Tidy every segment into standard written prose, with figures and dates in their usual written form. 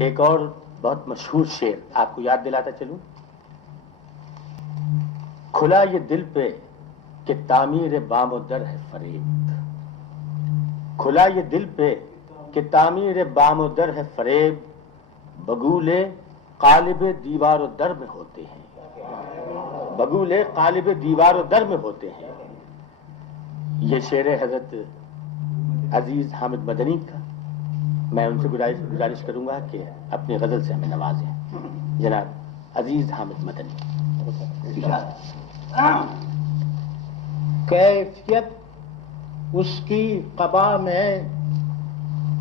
ایک اور بہت مشہور شعر آپ کو یاد دلاتا چلوں. کھلا یہ دل پہ کہ تعمیر بام و در ہے فریب. کھلا یہ دل پہ کہ تعمیر بام و در ہے فریب. بگولے قالب دیوار و در میں ہوتے ہیں. بگولے قالب دیوار و در میں ہوتے ہیں. یہ شعر حضرت عزیز حامد مدنی کا. میں ان سے گزارش کروں گا کہ اپنی غزل سے ہمیں نوازیں. جناب عزیز حامد مدنی. کیفیت اس کی قبا میں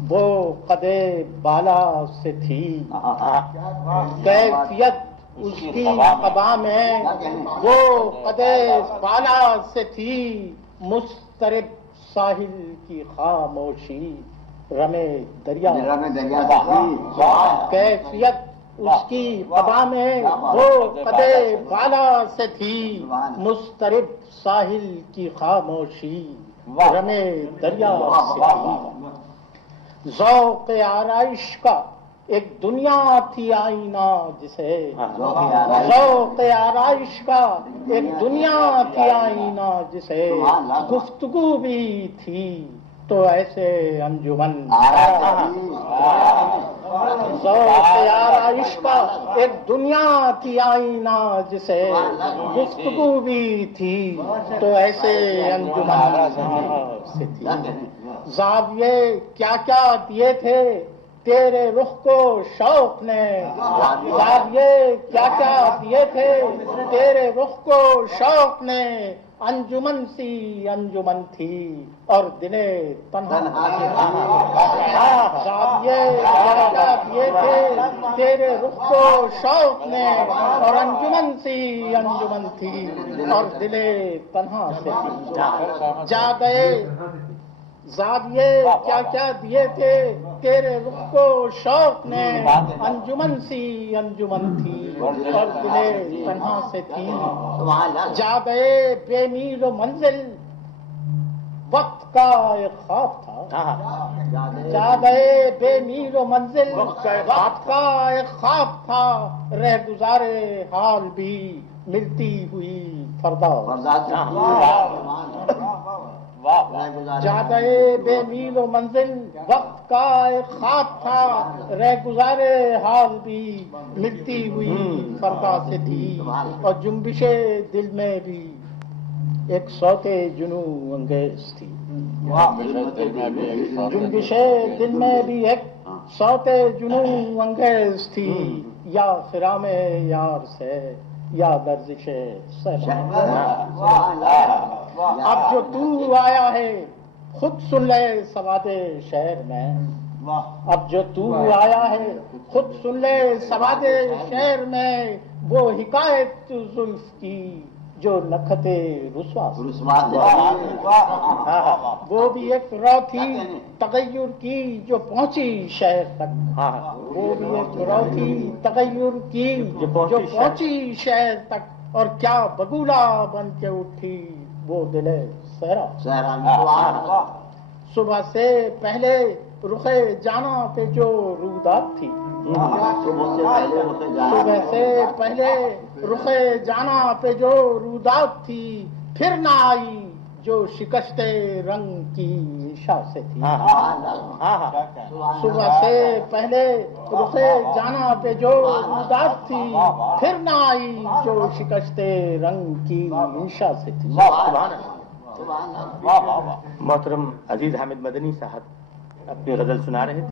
وہ قدے بالا سے تھی. کیفیت اس کی قبا میں وہ قدے بالا سے تھی. مضطرب ساحل کی خاموشی رمے دریا. کیفیت اس کی قبا میں وہ قدے بالا سے تھی. مضطرب ساحل کی خاموشی رمے دریا سے تھی. ذوق آرائش کا ایک دنیا تھی آئینہ جسے. ذوق آرائش کا ایک دنیا تھی آئینہ جسے. گفتگو بھی تھی تو ایسے انجمن. ذوق آرائش کا ایک دنیا تھی آئینہ جسے. گفتگو بھی تھی تو ایسے انجمن سے تھی. زاویے کیا کیا دیے تھے تیرے رخ کو شوق نے. زاویے کیا کیا دیے تھے تیرے رخ کو شوق نے. انجمن سی انجمن تھی اور دلے تنہا. زاویے کیا کیا دیے تھے تیرے رخ کو شوق نے. اور انجمن سی انجمن تھی اور دلے تنہا سے تھی. جا گئے زاویے کیا کیا دیے تھے تیرے رخ کو شوق نے. انجمن سی انجمن تھی اور دلے تنہا سے تھی. جا گئے بے میل و منزل وقت کا ایک خواب تھا. جا گئے بے میل و منزل وقت کا ایک خواب تھا. رہ گزارے حال بھی ملتی ہوئی فردا. جا گئے بے میل و منزل وقت کا ایک خواب تھا. رہ گزارے حال بھی ملتی ہوئی فردا سے تھی. اور جنبش دل میں بھی ایک صوت جنوں انگیز تھی. جنبش دل میں بھی ایک صوت جنوں انگیز تھی. یا خرام یار سے یا لرزش اب جو تو آیا ہے خود سن لے سواد شہر میں. اب جو تو آیا ہے خود سن لے سواد شہر میں. وہ حکایت زلف کی جو نکھتے رسوا. وہ بھی ایک رو تھی تغیر کی جو پہنچی شہر تک. وہ بھی ایک رو تھی تغیر کی جو پہنچی شہر تک. اور کیا بگولا بن کے اٹھی وہ دل سہرا. صبح سے پہلے رخ جانا پہ جو رودات تھی. صبح سے پہلے رخ جانا پہ جو رودات تھی. پھر نہ آئی جو شکست رنگ کی عشاء سے تھی. صبح سے پہلے رخ جانا پہ جو رودات تھی. پھر نہ آئی جو شکست رنگ کی عشاء سے تھی. محترم عزیز حامد مدنی صاحب اپنی غزل سنا رہے تھے.